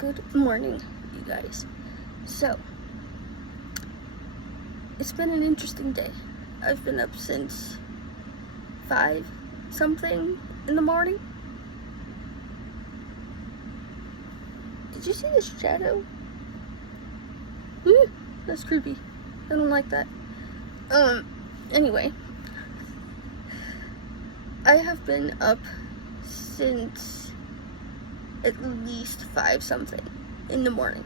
Good morning, you guys. So, it's been an interesting day. I've been up since 5 something in the morning. Did you see this shadow? Ooh, that's creepy. I don't like that. Anyway. I have been up since at least 5 something in the morning.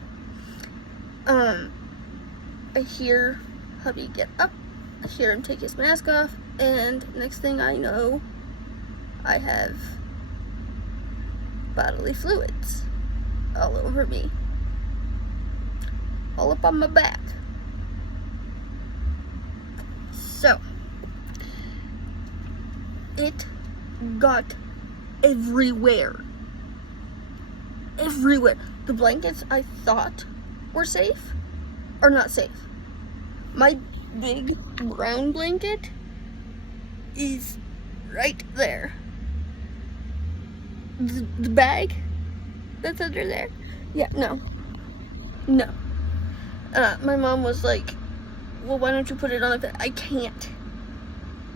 I hear hubby get up, I hear him take his mask off, and next thing I know, I have bodily fluids all over me, all up on my back. So, it got everywhere. Everywhere. The blankets I thought were safe are not safe. My big brown blanket is right there. The bag that's under there? Yeah, no. My mom was like, well, why don't you put it on a bed? I can't.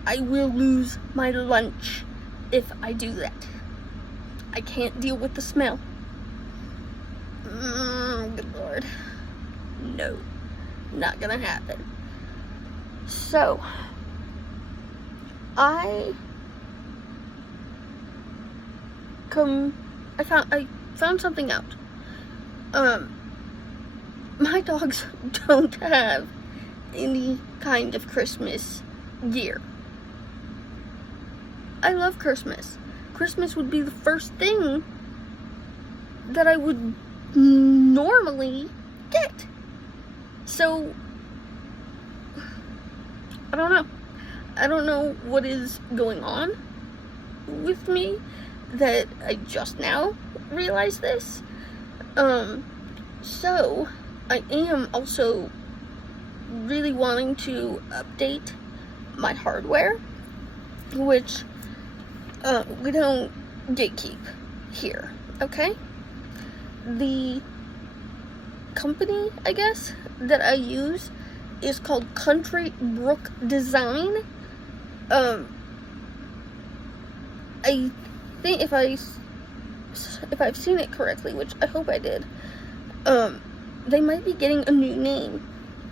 I will lose my lunch if I do that. I can't deal with the smell. Good Lord. No, not gonna happen. So, I found something out. My dogs don't have any kind of Christmas gear. I love Christmas. Christmas would be the first thing that I would normally get. So, I don't know. I don't know what is going on with me that I just now realized this. So, I am also really wanting to update my hardware, which we don't gatekeep here, okay? The company, I guess, that I use is called Country Brook Design. I think if I've seen it correctly, which I hope I did, they might be getting a new name.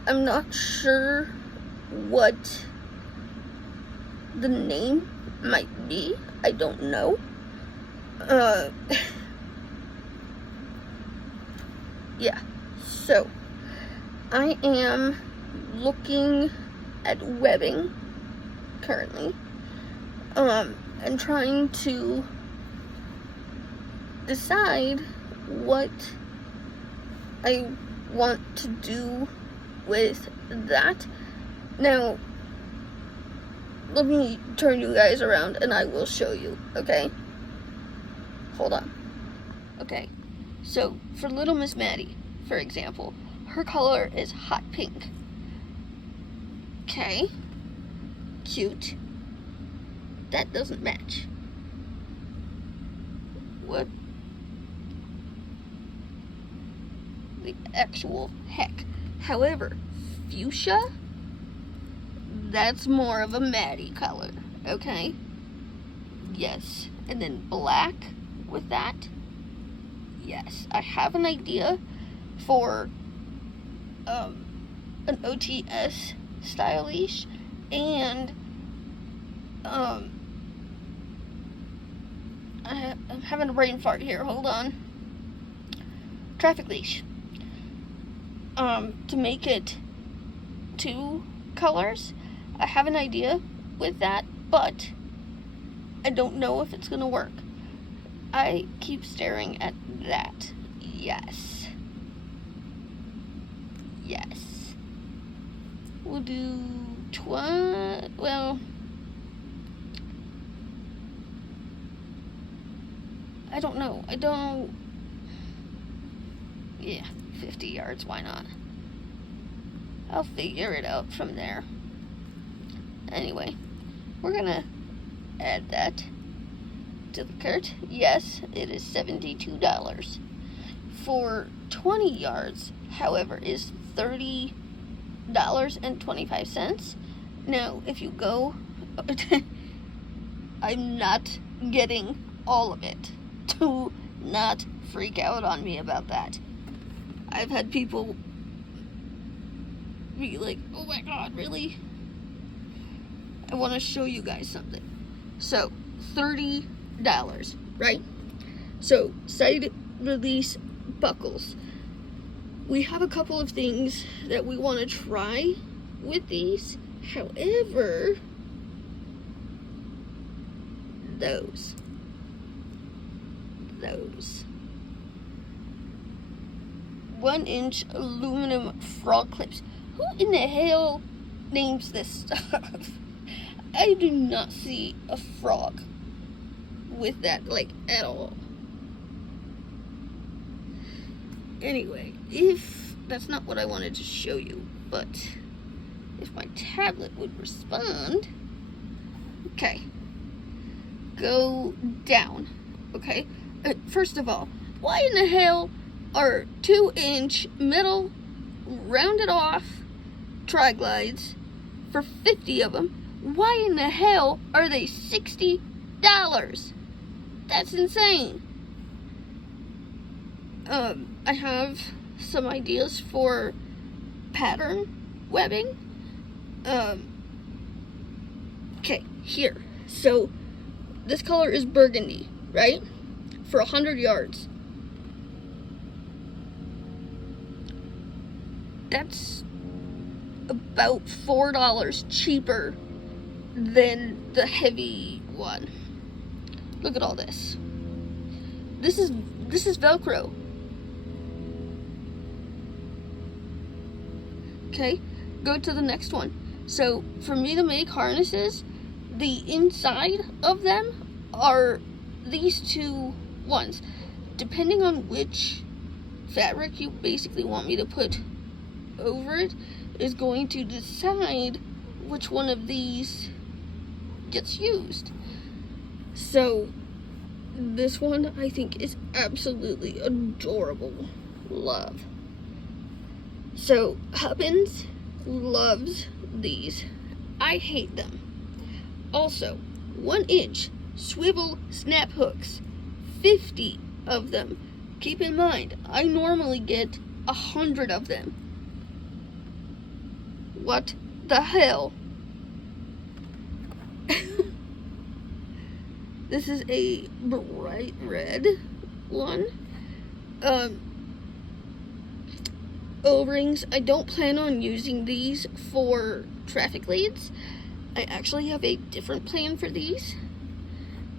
I'm not sure what the name might be. I don't know. Yeah, so I am looking at webbing currently, and trying to decide what I want to do with that. Now, let me turn you guys around and I will show you, okay? Hold on. Okay, so for little Miss Maddie, for example, her color is hot pink. Okay, cute. That doesn't match. What the actual heck? However, fuchsia, that's more of a Maddie color, okay? Yes, and then black with that. Yes, I have an idea for an OTS style leash, and I'm having a brain fart here, hold on. Traffic leash. To make it 2 colors. I have an idea with that, but I don't know if it's gonna work. I keep staring at that. Yes. Yes. We'll do well, I don't know. Yeah, 50 yards, why not? I'll figure it out from there. Anyway, we're gonna add that to the cart. Yes, it is $72 for 20 yards, however, is $30.25. Now, if you go, I'm not getting all of it. Do not freak out on me about that. I've had people be like, oh my god, really? I want to show you guys something. So, $30, right? So, side release buckles. We have a couple of things that we want to try with these. However, those 1-inch aluminum frog clips. Who in the hell names this stuff? I do not see a frog with that, like, at all. Anyway, if that's not what I wanted to show you, but if my tablet would respond. Okay. Go down. Okay? First of all, why in the hell are 2-inch metal rounded off tri-glides for 50 of them? Why in the hell are they $60? That's insane. I have some ideas for pattern webbing. Okay, here. So, this color is burgundy, right? For 100 yards. That's about $4 cheaper than the heavy one. Look at all this. This is Velcro. Okay, go to the next one. So, for me to make harnesses, the inside of them are these two ones. Depending on which fabric you basically want me to put over it, is going to decide which one of these gets used. So, this one I think is absolutely adorable. Love. So, Hubbins loves these. I hate them. Also, 1-inch swivel snap hooks. 50 of them. Keep in mind, I normally get 100 of them. What the hell? This is a bright red one. O-rings. I don't plan on using these for traffic leads. I actually have a different plan for these.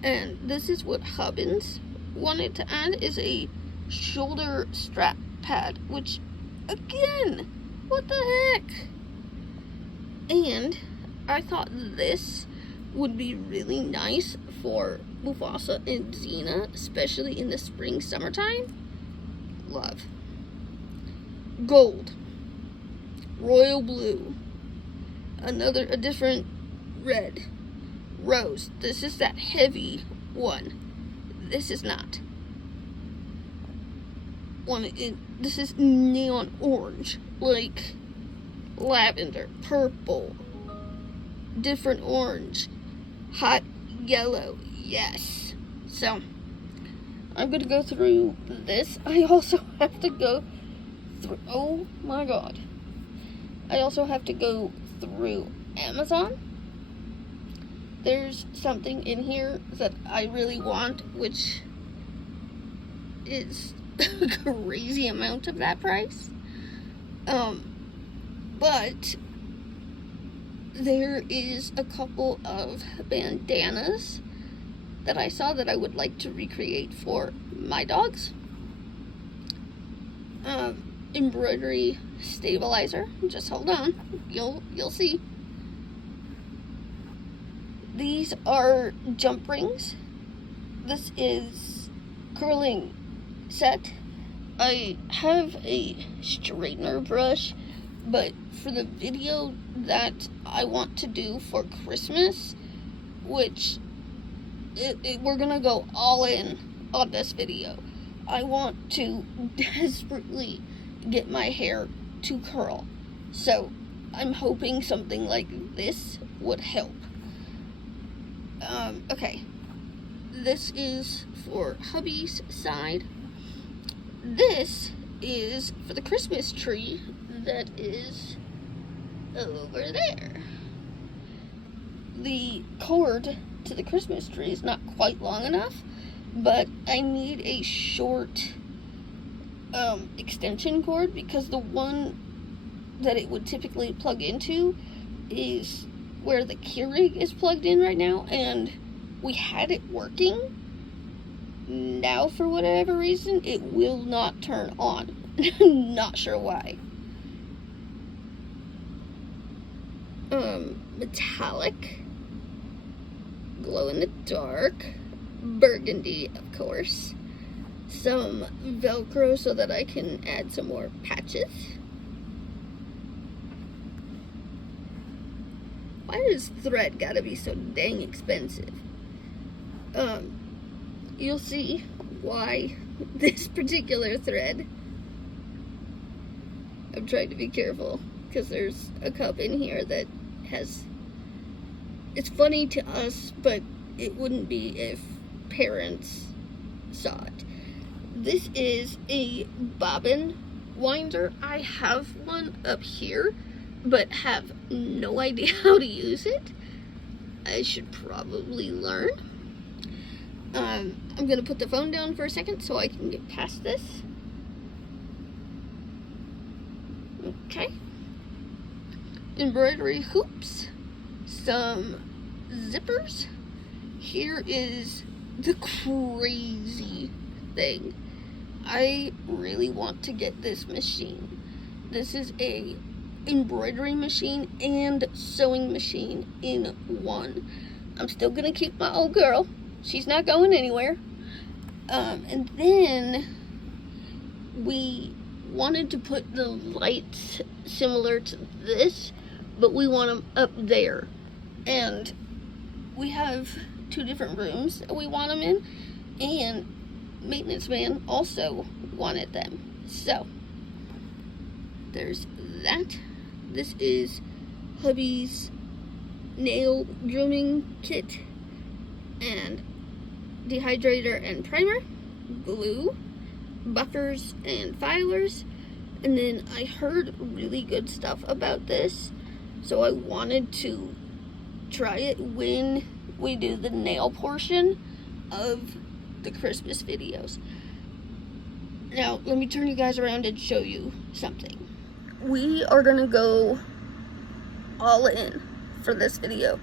And this is what Hubbins wanted to add, is a shoulder strap pad, which, again, what the heck? And I thought this would be really nice for Mufasa and Xena, especially in the spring, summertime. Love. Gold. Royal blue. A different red. Rose. This is that heavy one. This is not. This is neon orange. Like lavender, purple, different orange, hot yellow. Yes. So, I'm going to go through this. I also have to go through, oh my god. I also have to go through Amazon. There's something in here that I really want, which is a crazy amount of that price. But there is a couple of bandanas that I saw that I would like to recreate for my dogs. Embroidery stabilizer. Just hold on. You'll see. These are jump rings. This is curling set. I have a straightener brush, but for the video that I want to do for Christmas, which we're gonna go all in on this video, I want to desperately get my hair to curl. So I'm hoping something like this would help. Okay. This is for hubby's side. This is for the Christmas tree that is over there. The cord to the Christmas tree is not quite long enough, but I need a short extension cord because the one that it would typically plug into is where the Keurig is plugged in right now, and we had it working. Now, for whatever reason, it will not turn on. Not sure why. Metallic, glow in the dark, burgundy, of course. Some Velcro so that I can add some more patches. Why does thread gotta be so dang expensive? You'll see why this particular thread. I'm trying to be careful because there's a cup in here that has, it's funny to us, but it wouldn't be if parents saw it. This is a bobbin winder. I have one up here, but have no idea how to use it. I should probably learn. I'm gonna put the phone down for a second so I can get past this. Okay. Embroidery hoops, some zippers. Here is the crazy thing. I really want to get this machine. This is a embroidery machine and sewing machine in one. I'm still gonna keep my old girl. She's not going anywhere. And then we wanted to put the lights similar to this, but we want them up there. And we have 2 different rooms that we want them in, and maintenance man also wanted them. So there's that. This is hubby's nail grooming kit and dehydrator and primer, glue, buffers and filers, and then I heard really good stuff about this, so I wanted to try it when we do the nail portion of the Christmas videos. Now, let me turn you guys around and show you something. We are gonna go all in for this video.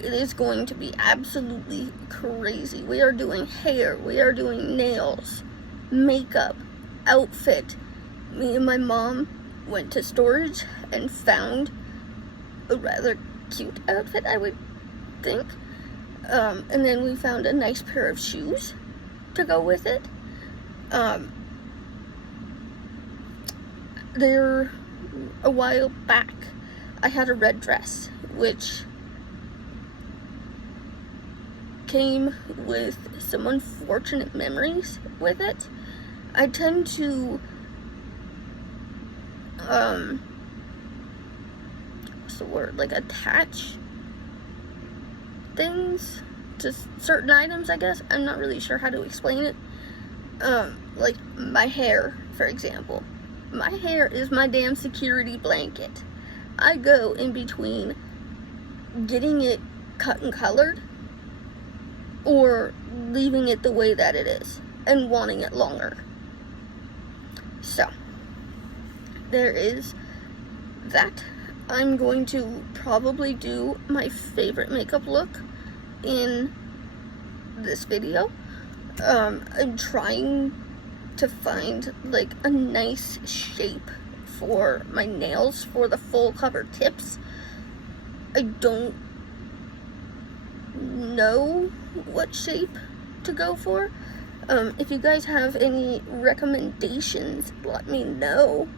It is going to be absolutely crazy. We are doing hair, we are doing nails, makeup, outfit. Me and my mom went to storage and found a rather cute outfit, I would think. And then we found a nice pair of shoes to go with it. There, a while back, I had a red dress, which came with some unfortunate memories with it. I tend to, what's the word, like attach things to certain items, I guess. I'm not really sure how to explain it. Like my hair, for example. My hair is my damn security blanket. I go in between getting it cut and colored or leaving it the way that it is and wanting it longer. So, there is that. I'm going to probably do my favorite makeup look in this video. I'm trying to find like a nice shape for my nails for the full cover tips. I don't know what shape to go for. If you guys have any recommendations, let me know.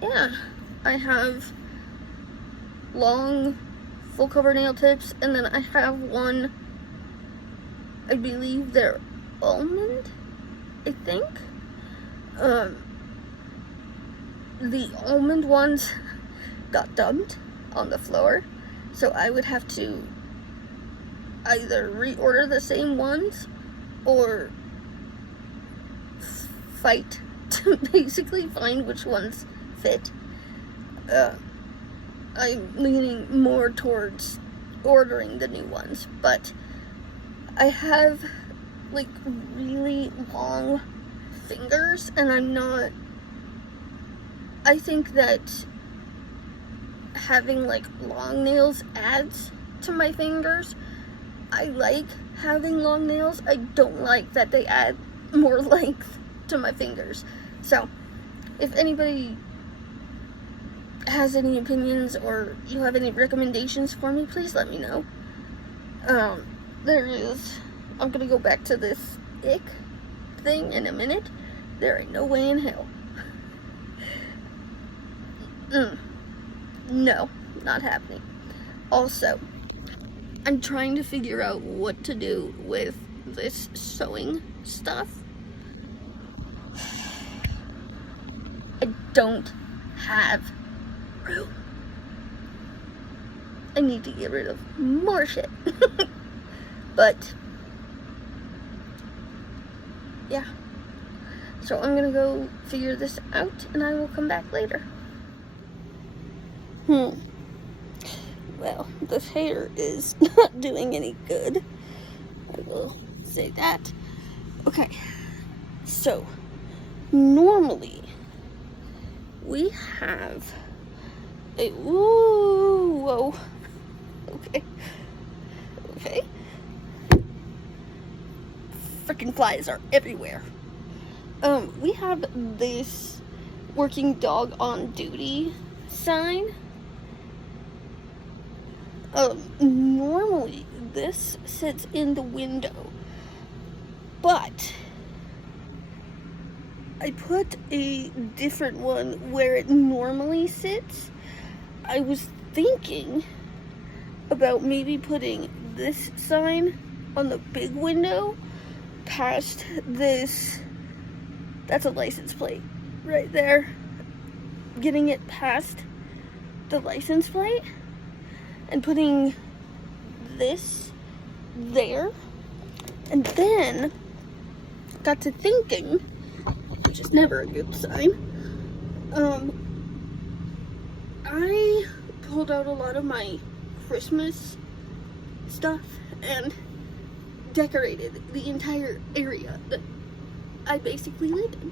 Yeah, I have long full cover nail tips, and then I have one, I believe they're almond, I think. The almond ones got dumped on the floor, so I would have to either reorder the same ones or fight to basically find which ones fit. I'm leaning more towards ordering the new ones, but I have like really long fingers, and I think that having like long nails adds to my fingers. I like having long nails. I don't like that they add more length to my fingers. So if anybody has any opinions or you have any recommendations for me, please let me know. I'm gonna go back to this ick thing in a minute. There ain't no way in hell. No, not happening. Also, I'm trying to figure out what to do with this sewing stuff. I don't have room. I need to get rid of more shit. But yeah. So I'm gonna go figure this out, and I will come back later. Well, this hair is not doing any good. I will say that. Okay. So, normally, we have a, whoa. Okay. Freaking flies are everywhere. We have this working dog on duty sign. Normally this sits in the window, but I put a different one where it normally sits. I was thinking about maybe putting this sign on the big window past this. That's a license plate right there. Getting it past the license plate and putting this there. And then got to thinking, which is never a good sign, I pulled out a lot of my Christmas stuff and decorated the entire area that I basically live in.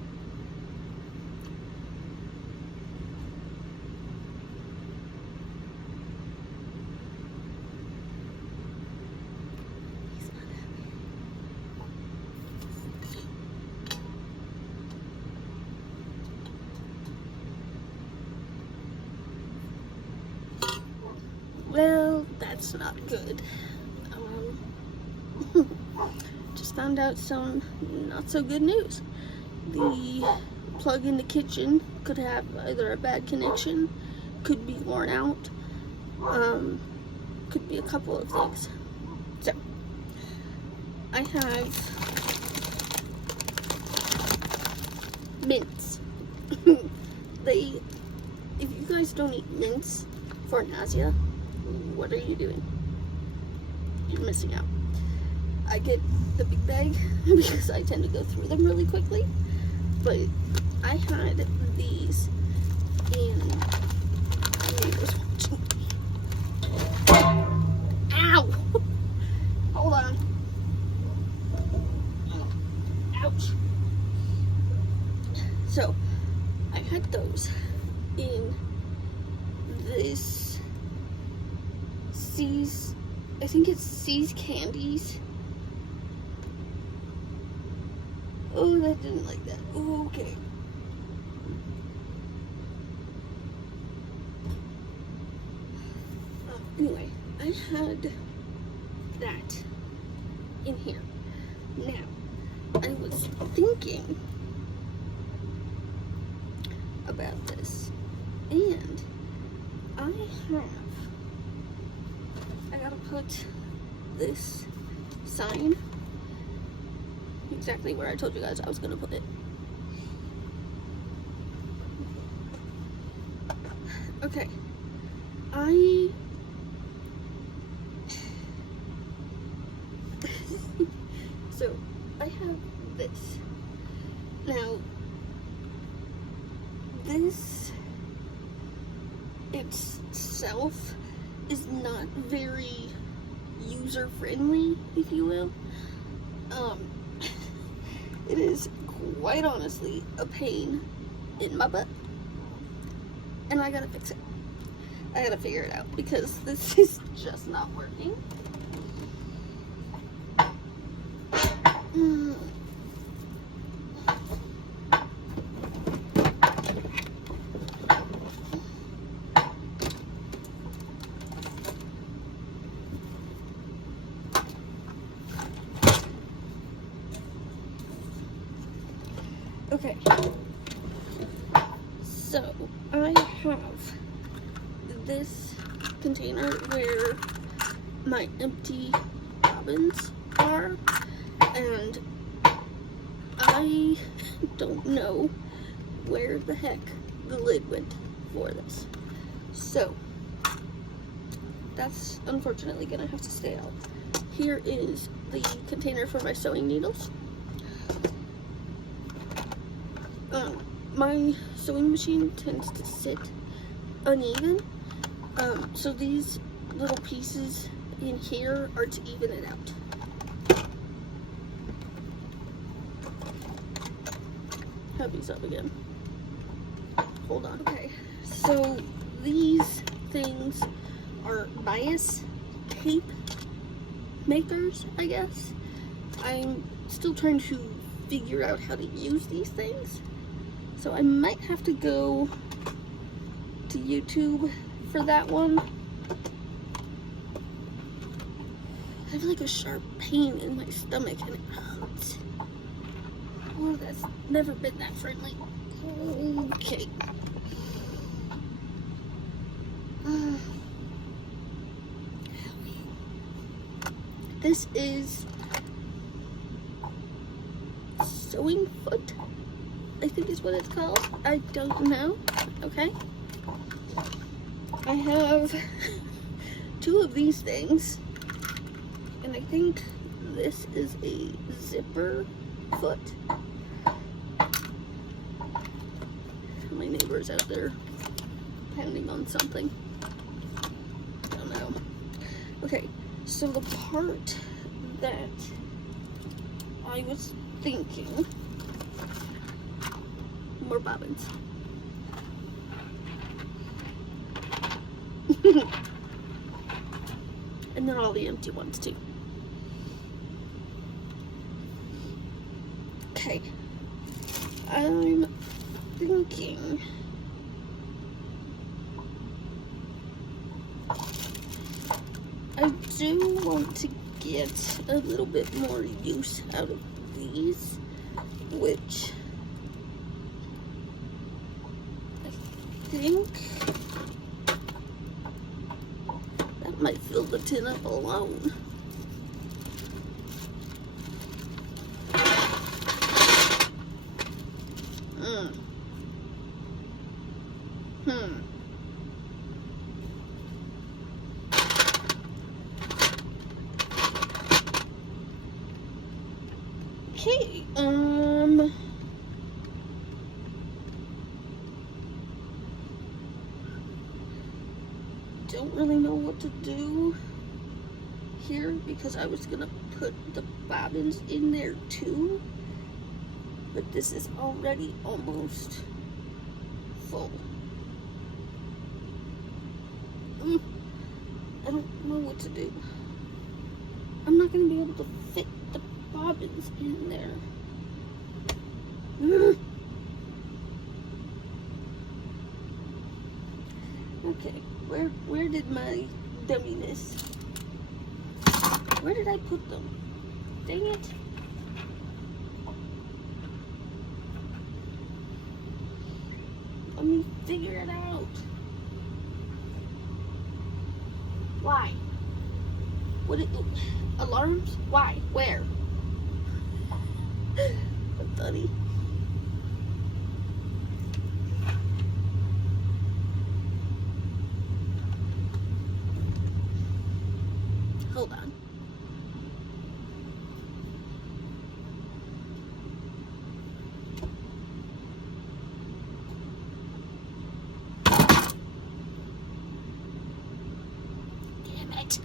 Well, that's not good. Just found out some not so good news. The plug in the kitchen could have either a bad connection, could be worn out, could be a couple of things. So, I have mints. If you guys don't eat mints for nausea, what are you doing? You're missing out. I get the big bag because I tend to go through them really quickly, but I had these in neighbors watching. Ow! Hold on. Ouch. So, I had those in this C's, I think it's C's Candies. Oh, that didn't like that. Oh, okay. Anyway, I had that in here. Now, I was thinking about this, and I gotta put this sign exactly where I told you guys I was gonna put it. Okay. So, I have this. Now, this itself is not very user-friendly, if you will. It is quite honestly a pain in my butt. And I gotta fix it. I gotta figure it out because this is just not working. Okay, so I have this container where my empty bobbins are, and I don't know where the heck the lid went for this. So that's unfortunately gonna have to stay out. Here is the container for my sewing needles. My sewing machine tends to sit uneven, so these little pieces in here are to even it out. Hubby's up again. Hold on. Okay, so these things are bias tape makers, I guess. I'm still trying to figure out how to use these things. So I might have to go to YouTube for that one. I have like a sharp pain in my stomach and it hurts. Oh, that's never been that friendly. Okay. This is sewing foot, I think is what it's called. I don't know. Okay. I have two of these things, and I think this is a zipper foot. My neighbor's out there pounding on something. I don't know. Okay, so the part that I was thinking, more bobbins. And then all the empty ones too. Okay, I'm thinking I do want to get a little bit more use out of these, which I think that might fill the tin up alone. Okay, don't really know what to do here because I was gonna put the bobbins in there too, but this is already almost full. I don't know what to do. I'm not gonna be able to fit the bobbins in there. Okay, where did my dumminess? Where did I put them? Dang it. Let me figure it out. Why? What it alarms? Why? Where? buddy. Hold on. Damn it.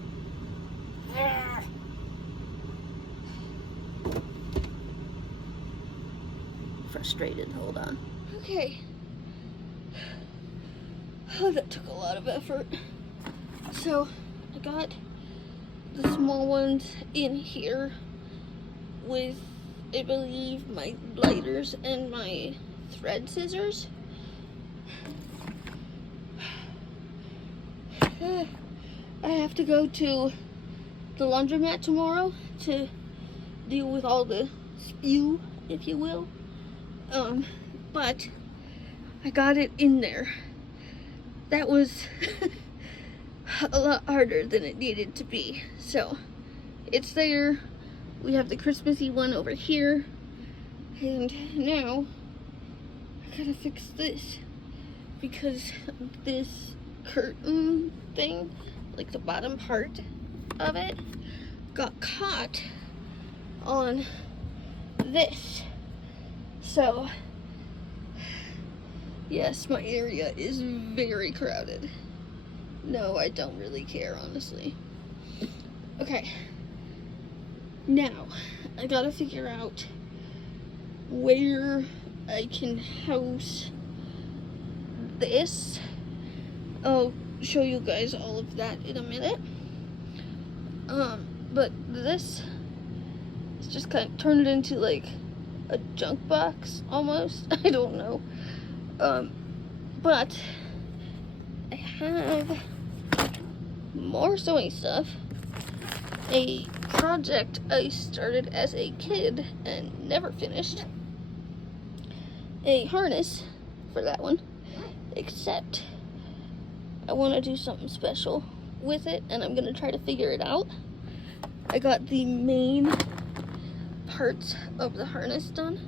Frustrated, hold on. Okay. Oh, that took a lot of effort. So, I got the small ones in here with, I believe, my lighters and my thread scissors. I have to go to the laundromat tomorrow to deal with all the spew, if you will. But I got it in there. That was a lot harder than it needed to be. So it's there. We have the Christmassy one over here. And now I gotta fix this because this curtain thing, like the bottom part of it, got caught on this. So yes, my area is very crowded. No, I don't really care, honestly. Okay. Now, I gotta figure out where I can house this. I'll show you guys all of that in a minute. But this is just kind of turned into like a junk box almost. I don't know. But I have more sewing stuff. A project I started as a kid and never finished. A harness for that one, except I want to do something special with it and I'm gonna try to figure it out. I got the main parts of the harness done.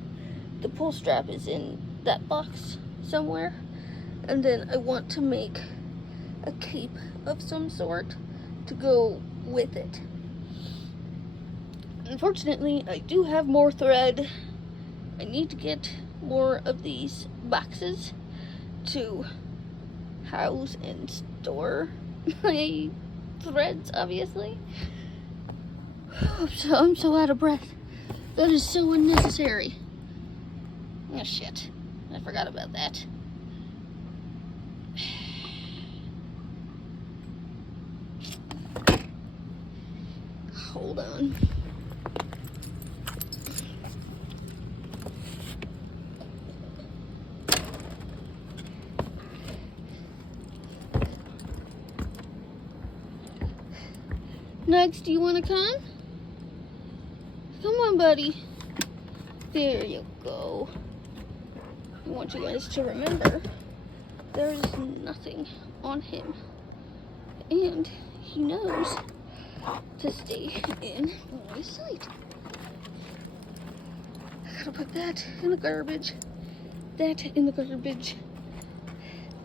The pull strap is in that box somewhere, and then I want to make a cape of some sort to go with it. Unfortunately, I do have more thread. I need to get more of these boxes to house and store my threads, obviously. I'm so out of breath. That is so unnecessary. Oh shit, I forgot about that. Hold on. Next, do you want to come? Come on, buddy. There you go. I want you guys to remember there's nothing on him. And he knows to stay in my sight. I gotta put that in the garbage. That in the garbage.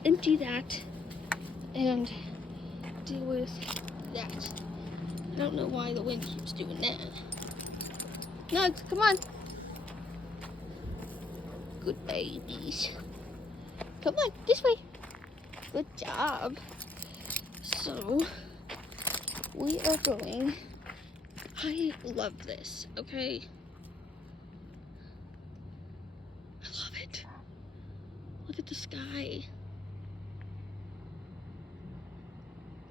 Empty that. And deal with that. I don't know why the wind keeps doing that. Nugs, come on. Good babies. Come on, this way. Good job. So, we are going. I love this, okay? I love it. Look at the sky.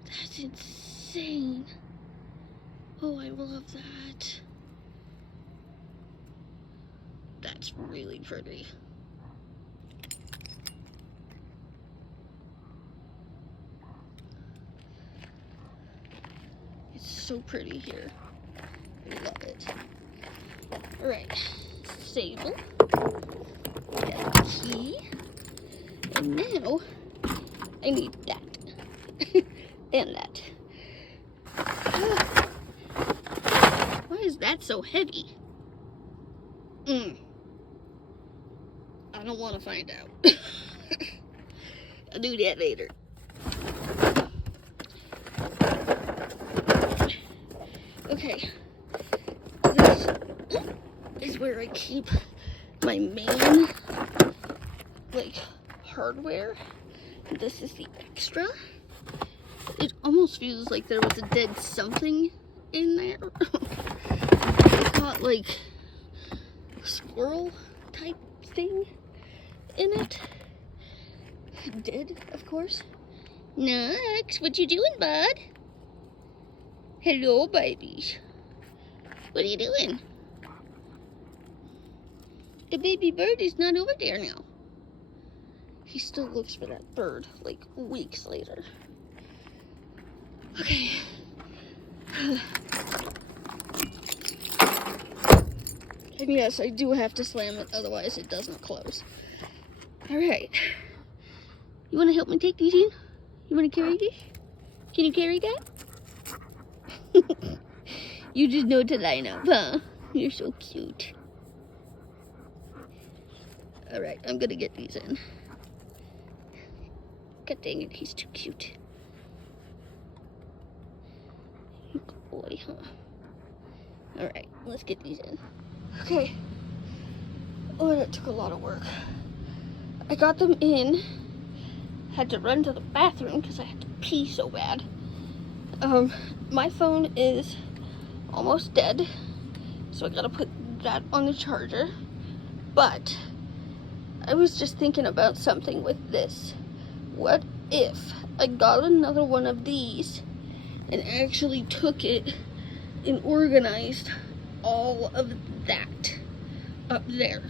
That's insane. Oh, I love that. That's really pretty. It's so pretty here. I love it. Alright, sable. Got the key. And now, I need that. And that. Why is that so heavy? I don't want to find out. I'll do that later. Okay. This is where I keep my main, like, hardware. This is the extra. It almost feels like there was a dead something in there. It's got, like, a squirrel type thing in it. Dead, of course. Nux, what you doing, bud? Hello, babies. What are you doing? The baby bird is not over there now. He still looks for that bird, like, weeks later. Okay. And yes, I do have to slam it, otherwise it doesn't close. Alright. You want to help me take these in? You want to carry this? Can you carry that? You just know to line up, huh? You're so cute. Alright, I'm gonna get these in. God dang it, he's too cute. Good boy, huh? Alright, let's get these in. Okay. Oh, that took a lot of work. I got them in. Had to run to the bathroom because I had to pee so bad. My phone is almost dead, so I gotta put that on the charger. But I was just thinking about something with this. What if I got another one of these and actually took it and organized all of that up there?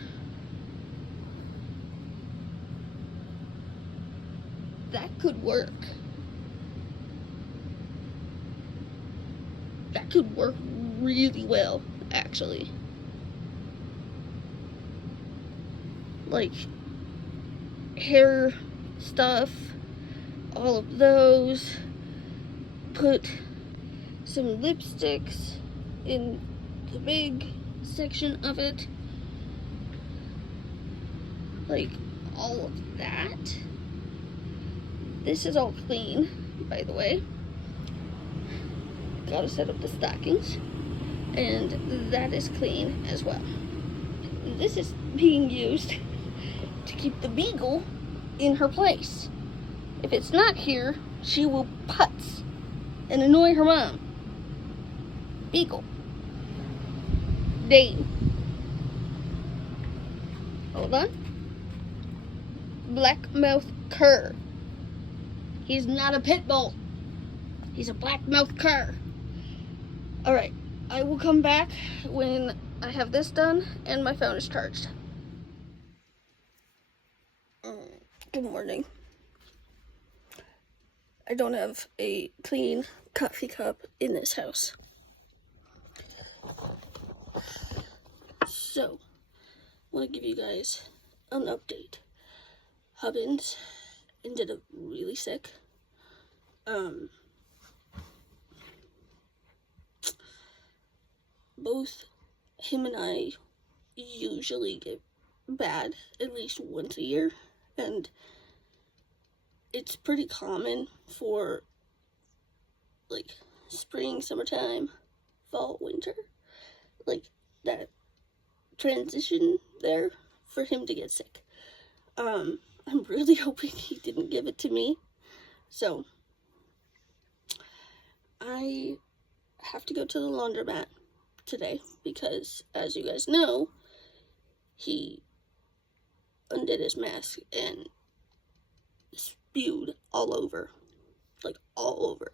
That could work. That could work really well, actually. Like, hair stuff, all of those. Put some lipsticks in the big section of it. Like, all of that. This is all clean, by the way. Gotta set up the stockings. And that is clean as well. This is being used to keep the beagle in her place. If it's not here, she will putz and annoy her mom. Beagle. Dane. Hold on. Black-mouthed cur. He's not a pit bull. He's a black-mouthed cur. Alright, I will come back when I have this done and my phone is charged. Good morning. I don't have a clean coffee cup in this house. So, I want to give you guys an update. Hubbins ended up really sick. Both him and I usually get bad at least once a year, and it's pretty common for like spring, summertime, fall, winter, like that transition there for him to get sick. I'm really hoping he didn't give it to me. So I have to go to the laundromat today because, as you guys know, he undid his mask and spewed all over. Like, all over.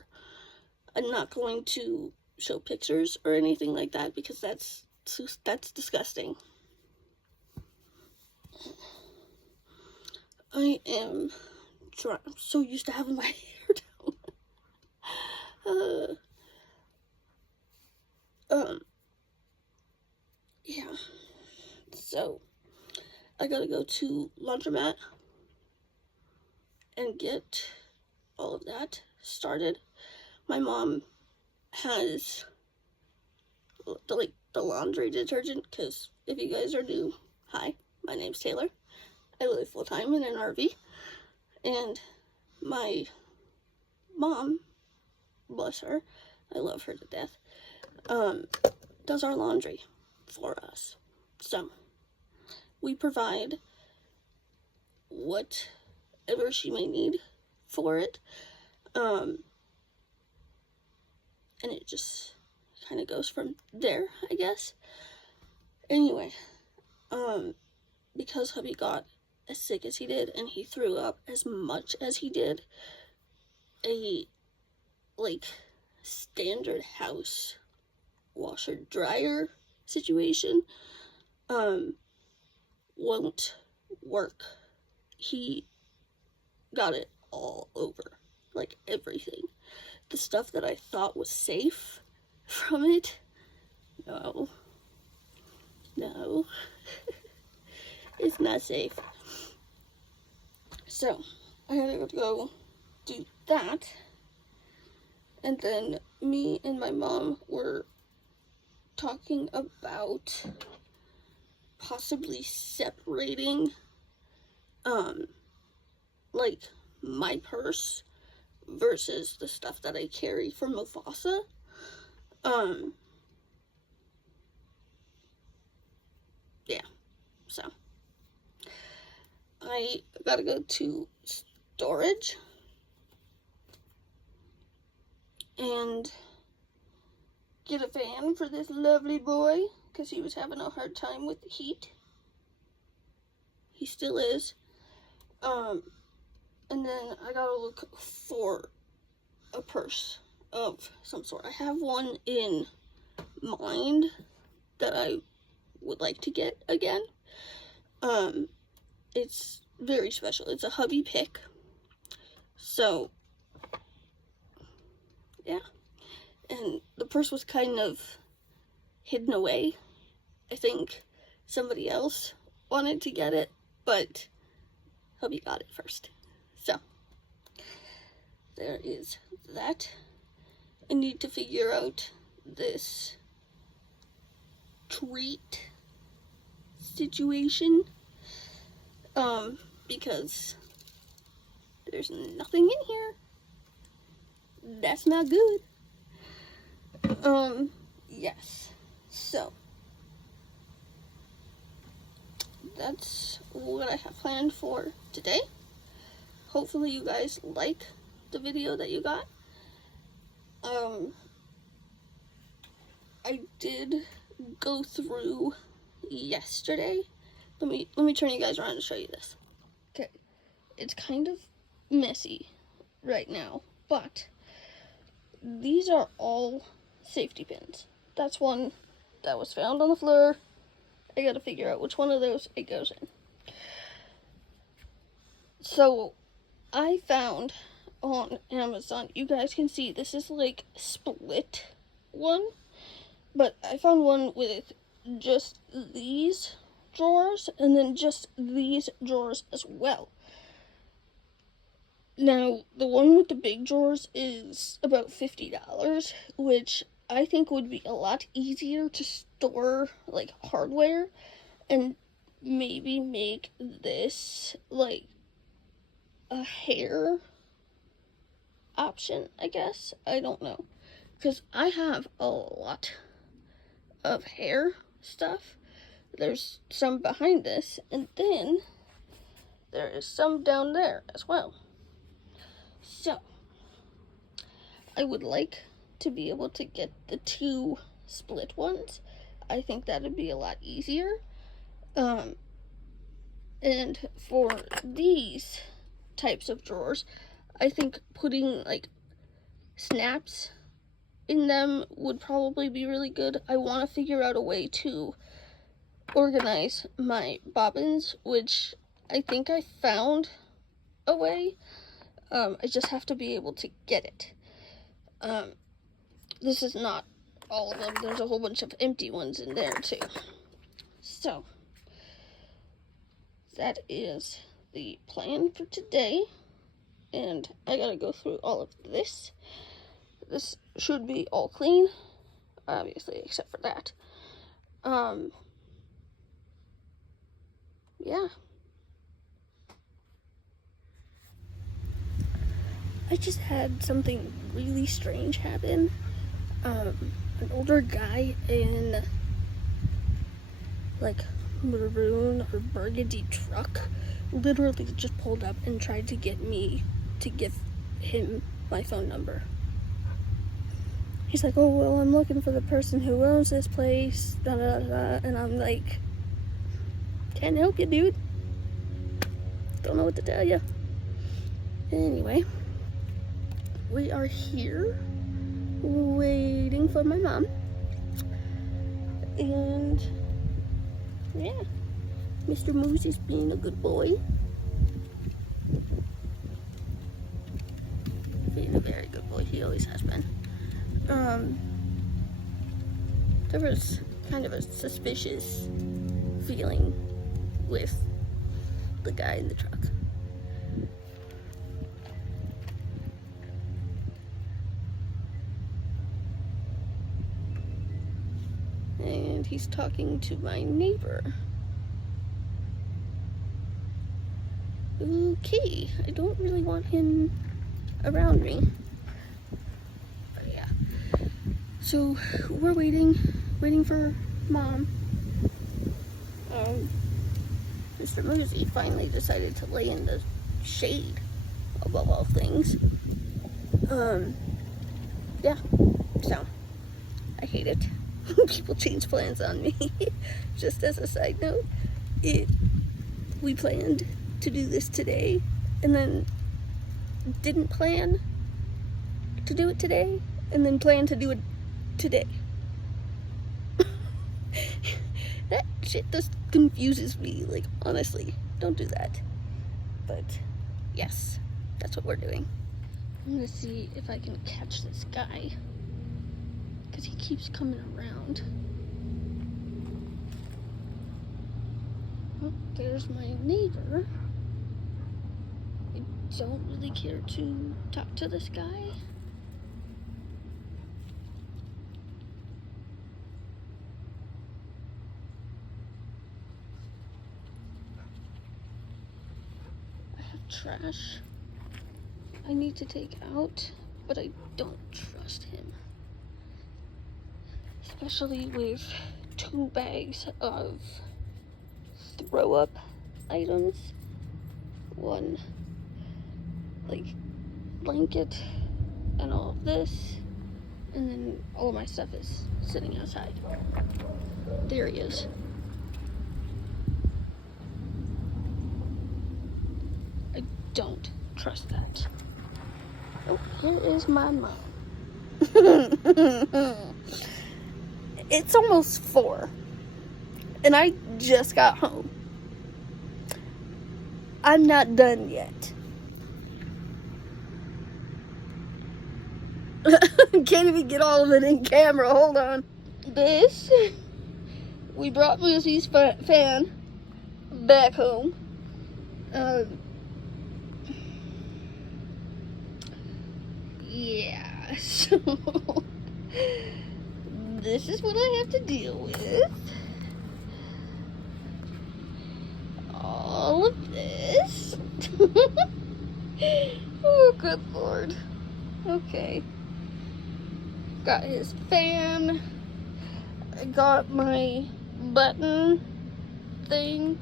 I'm not going to show pictures or anything like that because that's disgusting. I am I'm so used to having my hair down. Yeah. So, I gotta go to laundromat and get all of that started. My mom has the laundry detergent, because if you guys are new, hi, my name's Taylor. I live full-time in an RV, and my mom, bless her, I love her to death, does our laundry for us. So we provide whatever she may need for it, and it just kind of goes from there, I guess. Anyway, because hubby got as sick as he did and he threw up as much as he did, a like standard house washer dryer situation won't work. He got it all over, like everything. The stuff that I thought was safe from it, no, it's not safe. So I had to go do that, and then me and my mom were talking about possibly separating like my purse versus the stuff that I carry from Mufasa. Yeah, so I gotta go to storage and get a fan for this lovely boy, because he was having a hard time with the heat. He still is. And then I gotta look for a purse of some sort. I have one in mind that I would like to get again. It's very special. It's a hubby pick. So, yeah. And the purse was kind of hidden away. I think somebody else wanted to get it, but hubby got it first. So, there is that. I need to figure out this treat situation, because there's nothing in here. That's not good. Yes. So, that's what I have planned for today. Hopefully you guys like the video that you got. I did go through yesterday. Let me turn you guys around and show you this. Okay, it's kind of messy right now, but these are all safety pins. That's one that was found on the floor. I gotta figure out which one of those it goes in. So I found on Amazon, you guys can see this is like split one, but I found one with just these drawers and then just these drawers as well. Now, the one with the big drawers is about $50, which I think would be a lot easier to store like hardware, and maybe make this like a hair option, I guess. I don't know, because I have a lot of hair stuff. There's some behind this, and then there is some down there as well. So I would like to be able to get the two split ones. I think that would be a lot easier. And for these types of drawers, I think putting like snaps in them would probably be really good. I want to figure out a way to organize my bobbins, which I think I found a way. I just have to be able to get it. This is not all of them. There's a whole bunch of empty ones in there too. So that is the plan for today, and I gotta go through all of this. This should be all clean, obviously, except for that. Yeah, I just had something really strange happen. An older guy in like maroon or burgundy truck literally just pulled up and tried to get me to give him my phone number. He's like, oh, well, I'm looking for the person who owns this place, da da da, and I'm like, can't help you, dude. Don't know what to tell you. Anyway, we are here waiting for my mom, and yeah, Mr. Moose is being a good boy. Being a very good boy, he always has been. There was kind of a suspicious feeling with the guy in the truck. And he's talking to my neighbor. Okay, I don't really want him around me. But yeah. So we're waiting for Mom. Mr. Moosey finally decided to lay in the shade above all things. Yeah, so I hate it. People change plans on me. Just as a side note, we planned to do this today and then didn't plan to do it today and then planned to do it today. That shit just confuses me, like, honestly. Don't do that. But yes, that's what we're doing. I'm gonna see if I can catch this guy, because he keeps coming around. Oh, there's my neighbor. I don't really care to talk to this guy. I have trash I need to take out, but I don't trust him. Especially with 2 bags of throw up items. 1 like blanket and all of this, and then all my stuff is sitting outside. There he is. I don't trust that. Oh, here is my mom. It's almost 4, and I just got home. I'm not done yet. Can't even get all of it in camera. Hold on. This, we brought Lucy's fan back home. Yeah, so this is what I have to deal with. All of this. Oh, good Lord. Okay. Got his fan. I got my button thing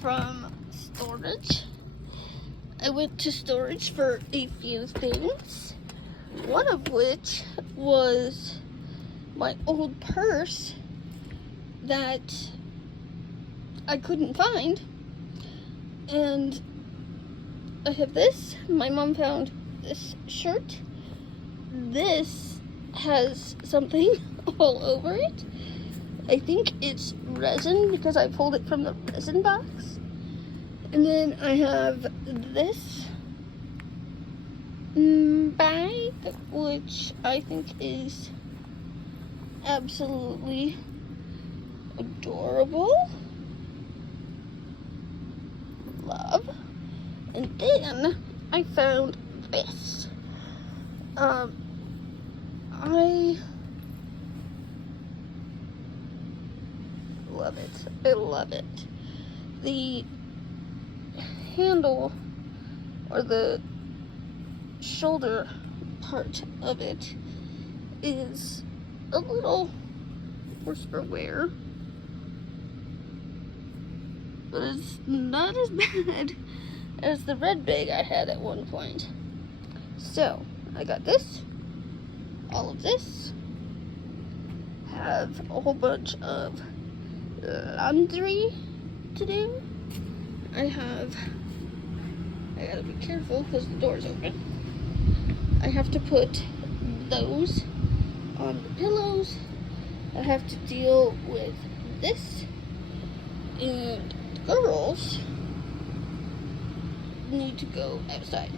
from storage. I went to storage for a few things. One of which was my old purse that I couldn't find. And I have this. My mom found this shirt. This has something all over it. I think it's resin because I pulled it from the resin box. And then I have this bag, which I think is absolutely adorable. Love. And then I found this. I love it. I love it. The handle, or the shoulder part of it is a little worse for wear, but it's not as bad as the red bag I had at one point. So I got this, all of this, have a whole bunch of laundry to do. I gotta be careful because the door's open. I have to put those on the pillows. I have to deal with this, and the girls need to go outside.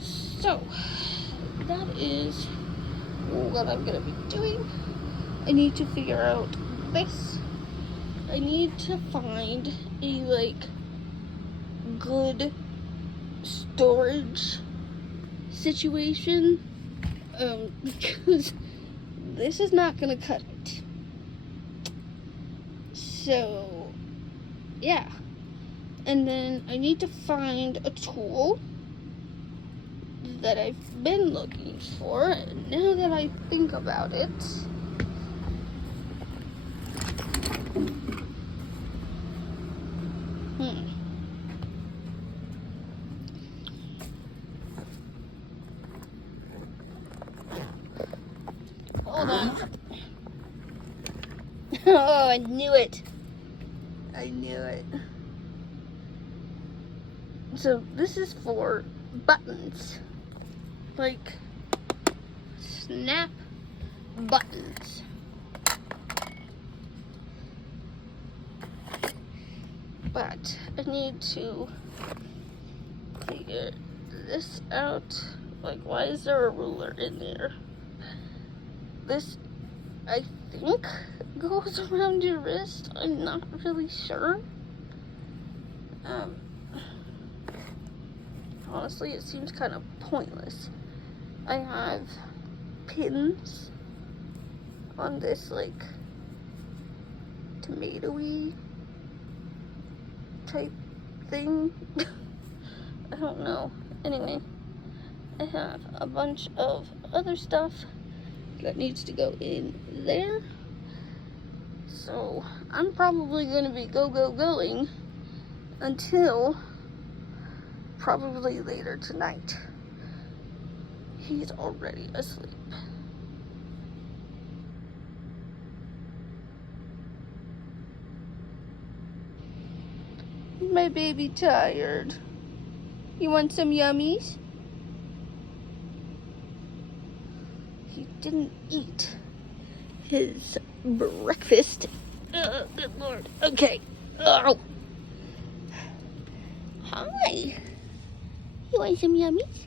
So that is what I'm gonna be doing. I need to figure out this. I need to find a good storage situation, because this is not gonna cut it. So yeah, and then I need to find a tool that I've been looking for. Now that I think about it, hold on. Oh, I knew it. I knew it. So this is for buttons, like snap buttons. But I need to figure this out. Like, why is there a ruler in there? This, I think, goes around your wrist. I'm not really sure. Honestly, it seems kind of pointless. I have pins on this, like, tomatoey type thing. I don't know. Anyway, I have a bunch of other stuff that needs to go in there. So I'm probably going to be going until probably later tonight. He's already asleep. My baby tired. You want some yummies? He didn't eat his breakfast. Oh, good Lord. Okay. Oh. Hi. You want some yummies?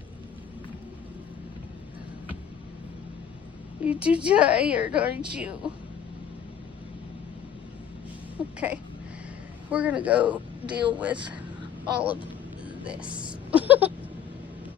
You're too tired, aren't you? Okay. We're gonna go deal with all of this.